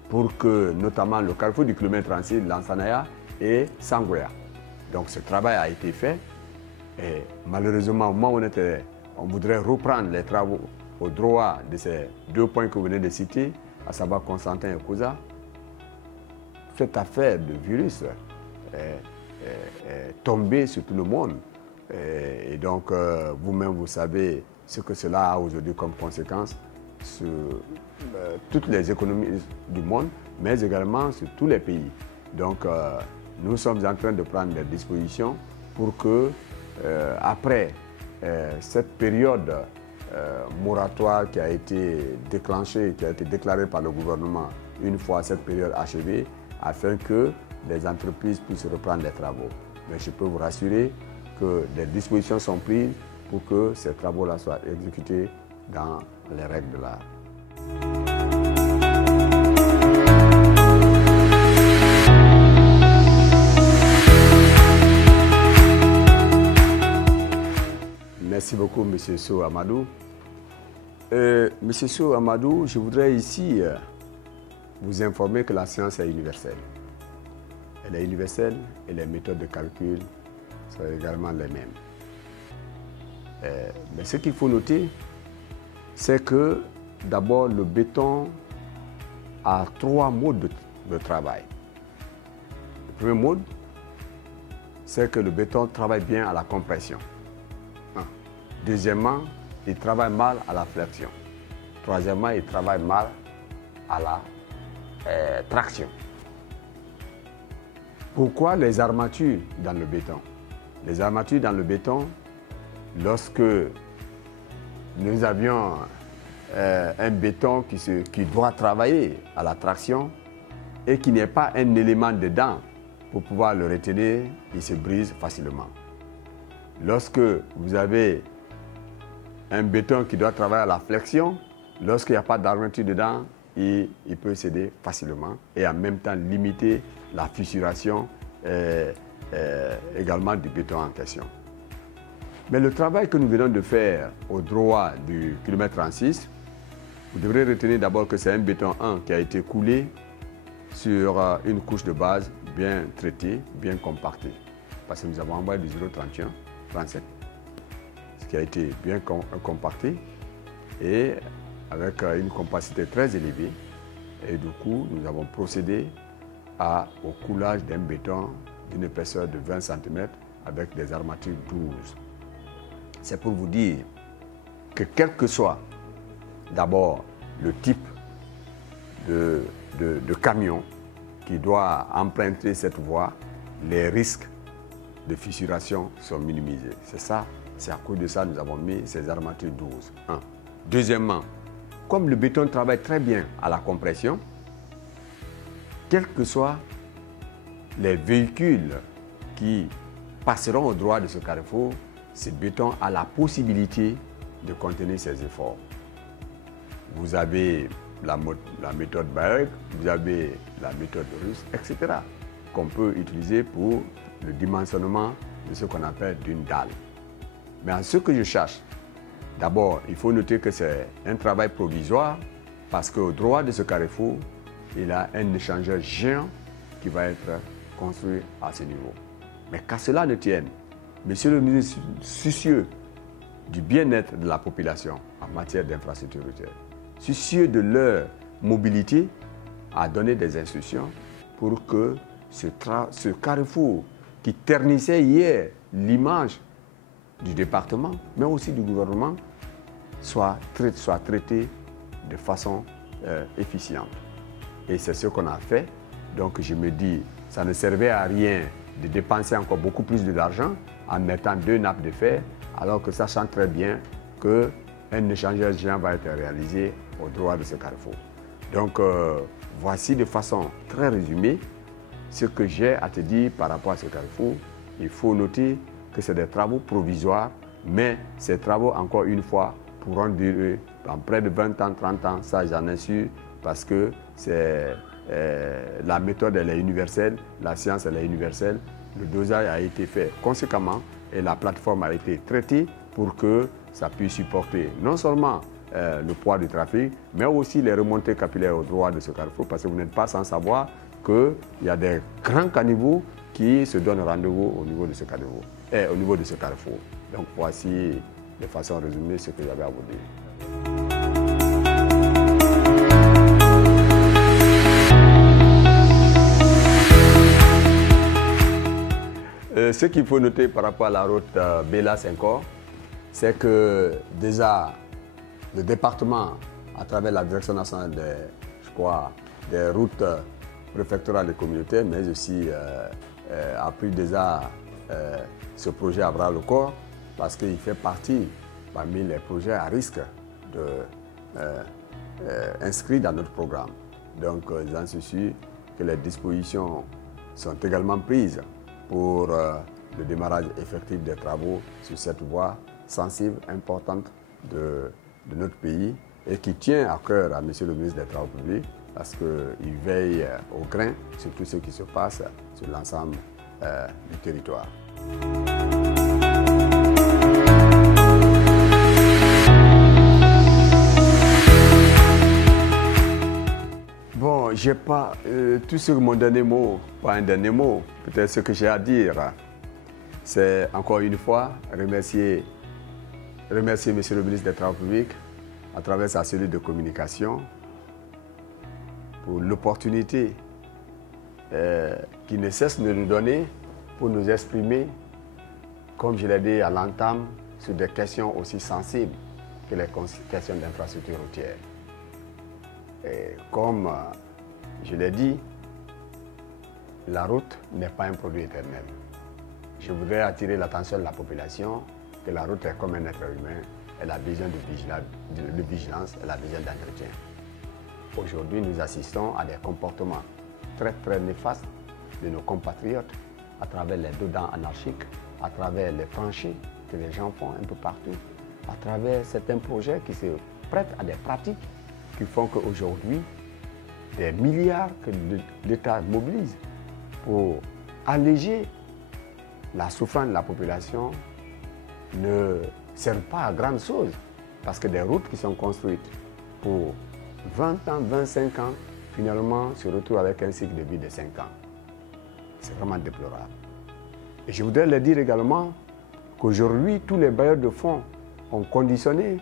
pour que, notamment le carrefour du kilomètre 36, Lansanaya et Sangoya. Donc, ce travail a été fait. Et malheureusement, au moment où on voudrait reprendre les travaux au droit de ces deux points que vous venez de citer, à savoir Constantin et Kouza, cette affaire de virus est tombée sur tout le monde. Et donc, vous-même, vous savez ce que cela a aujourd'hui comme conséquence sur toutes les économies du monde, mais également sur tous les pays. Donc, nous sommes en train de prendre des dispositions pour que, après cette période moratoire qui a été déclenchée, qui a été déclarée par le gouvernement, une fois cette période achevée, afin que les entreprises puissent reprendre les travaux. Mais je peux vous rassurer que des dispositions sont prises pour que ces travaux-là soient exécutés dans les règles de l'art. Merci beaucoup, M. Sow Amadou. M. Sow Amadou, je voudrais ici vous informer que la science est universelle. Elle est universelle et les méthodes de calcul sont également les mêmes. Mais ce qu'il faut noter, c'est que d'abord le béton a 3 modes de travail. Le premier mode, c'est que le béton travaille bien à la compression. Deuxièmement, il travaille mal à la flexion. Troisièmement, il travaille mal à la traction. Pourquoi les armatures dans le béton? Les armatures dans le béton, lorsque nous avions un béton qui doit travailler à la traction et qui n'est pas un élément dedans pour pouvoir le retenir, il se brise facilement. Lorsque vous avez un béton qui doit travailler à la flexion, lorsqu'il n'y a pas d'armature dedans, il peut céder facilement et en même temps limiter la fissuration également du béton en question. Mais le travail que nous venons de faire au droit du kilomètre 36, vous devrez retenir d'abord que c'est un béton 1 qui a été coulé sur une couche de base bien traitée, bien compactée. Parce que nous avons envoyé du 0,31, 37, ce qui a été bien compacté et avec une compacité très élevée. Et du coup, nous avons procédé au coulage d'un béton d'une épaisseur de 20 cm avec des armatures 12. C'est pour vous dire que quel que soit d'abord le type de camion qui doit emprunter cette voie, les risques de fissuration sont minimisés. C'est ça, c'est à cause de ça que nous avons mis ces armatures 12. Un. Deuxièmement, comme le béton travaille très bien à la compression, quels que soient les véhicules qui passeront au droit de ce carrefour, ce béton a la possibilité de contenir ces efforts. Vous avez la méthode Baerg, vous avez la méthode russe, etc., qu'on peut utiliser pour le dimensionnement de ce qu'on appelle d'une dalle. Mais en ce que je cherche, d'abord, il faut noter que c'est un travail provisoire parce qu'au droit de ce carrefour, il y a un échangeur géant qui va être construit à ce niveau. Mais qu'à cela ne tienne, Monsieur le ministre, soucieux du bien-être de la population en matière d'infrastructure routière, soucieux de leur mobilité, a donné des instructions pour que ce carrefour qui ternissait hier l'image du département, mais aussi du gouvernement, soit traité de façon efficiente. Et c'est ce qu'on a fait. Donc je me dis, ça ne servait à rien de dépenser encore beaucoup plus d'argent en mettant 2 nappes de fer, alors que sachant très bien qu'un échangeur géant va être réalisé au droit de ce carrefour. Donc voici de façon très résumée ce que j'ai à te dire par rapport à ce carrefour. Il faut noter que c'est des travaux provisoires, mais ces travaux, encore une fois, pourront durer dans près de 20 ans, 30 ans, ça j'en ai sûr, parce que la méthode elle est universelle, la science elle est universelle, le dosage a été fait conséquemment et la plateforme a été traitée pour que ça puisse supporter non seulement le poids du trafic, mais aussi les remontées capillaires au droit de ce carrefour, parce que vous n'êtes pas sans savoir qu'il y a des grands caniveaux qui se donnent rendez-vous au niveau de ce caniveau, au niveau de ce carrefour. Donc voici de façon résumée ce que j'avais à vous dire. Ce qu'il faut noter par rapport à la route Béla-Saint-Cor, c'est que déjà le département, à travers la direction nationale des routes préfectorales et communautaires, mais aussi a pris déjà ce projet à bras le corps parce qu'il fait partie parmi les projets à risque inscrits dans notre programme. Donc j'en suis sûr que les dispositions sont également prises pour le démarrage effectif des travaux sur cette voie sensible, importante de notre pays et qui tient à cœur à Monsieur le ministre des Travaux publics parce qu'il veille au grain sur tout ce qui se passe sur l'ensemble du territoire. Bon, j'ai pas tout sur mon dernier mot, pas un dernier mot. Peut-être ce que j'ai à dire, c'est encore une fois remercier Monsieur le ministre des Travaux publics à travers sa cellule de communication pour l'opportunité qui ne cesse de nous donner pour nous exprimer, comme je l'ai dit à l'entame, sur des questions aussi sensibles que les questions d'infrastructure routière. Et comme je l'ai dit, la route n'est pas un produit éternel. Je voudrais attirer l'attention de la population que la route est comme un être humain. Elle a besoin de vigilance, elle a besoin d'entretien. Aujourd'hui, nous assistons à des comportements très néfastes de nos compatriotes à travers les dedans anarchiques, à travers les franchis que les gens font un peu partout, à travers certains projets qui se prêtent à des pratiques qui font qu'aujourd'hui, des milliards que l'État mobilise pour alléger la souffrance de la population ne servent pas à grande chose. Parce que des routes qui sont construites pour 20 ans, 25 ans, finalement se retrouvent avec un cycle de vie de 5 ans. C'est vraiment déplorable. Et je voudrais le dire également qu'aujourd'hui, tous les bailleurs de fonds ont conditionné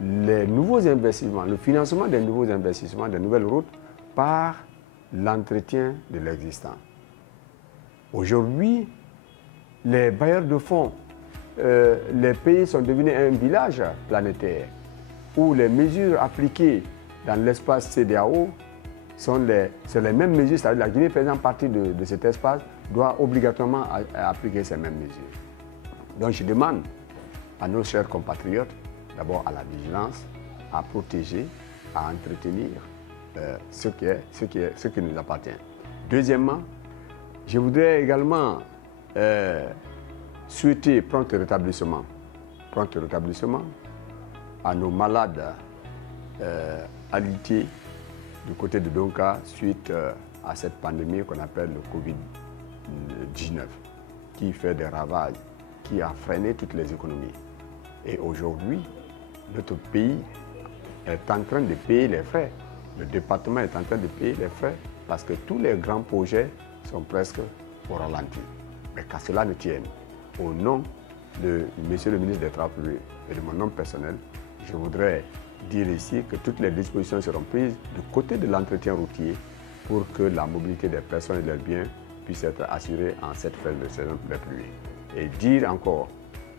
les nouveaux investissements, le financement des nouveaux investissements, des nouvelles routes, par l'entretien de l'existant. Aujourd'hui, les bailleurs de fonds, les pays sont devenus un village planétaire où les mesures appliquées dans l'espace CEDEAO sont les mêmes mesures, c'est-à-dire la Guinée faisant partie de cet espace doit obligatoirement appliquer ces mêmes mesures. Donc je demande à nos chers compatriotes, d'abord à la vigilance, à protéger, à entretenir ce qui nous appartient. Deuxièmement, je voudrais également souhaiter prompt rétablissement à nos malades alités du côté de Donka suite à cette pandémie qu'on appelle le Covid-19 qui fait des ravages, qui a freiné toutes les économies. Et aujourd'hui, notre pays est en train de payer les frais. Le département est en train de payer les frais parce que tous les grands projets sont presque au ralenti. Mais qu'à cela ne tienne, au nom de Monsieur le ministre des Travaux publics et de mon nom personnel, je voudrais dire ici que toutes les dispositions seront prises du côté de l'entretien routier pour que la mobilité des personnes et des biens puisse être assurée en cette phase de saison des pluies. Et dire encore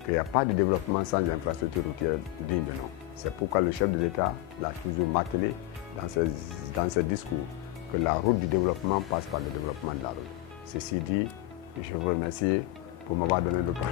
qu'il n'y a pas de développement sans infrastructure routière digne de nom. C'est pourquoi le chef de l'État l'a toujours martelé dans ses discours, que la route du développement passe par le développement de la route. Ceci dit, je vous remercie pour m'avoir donné le parole.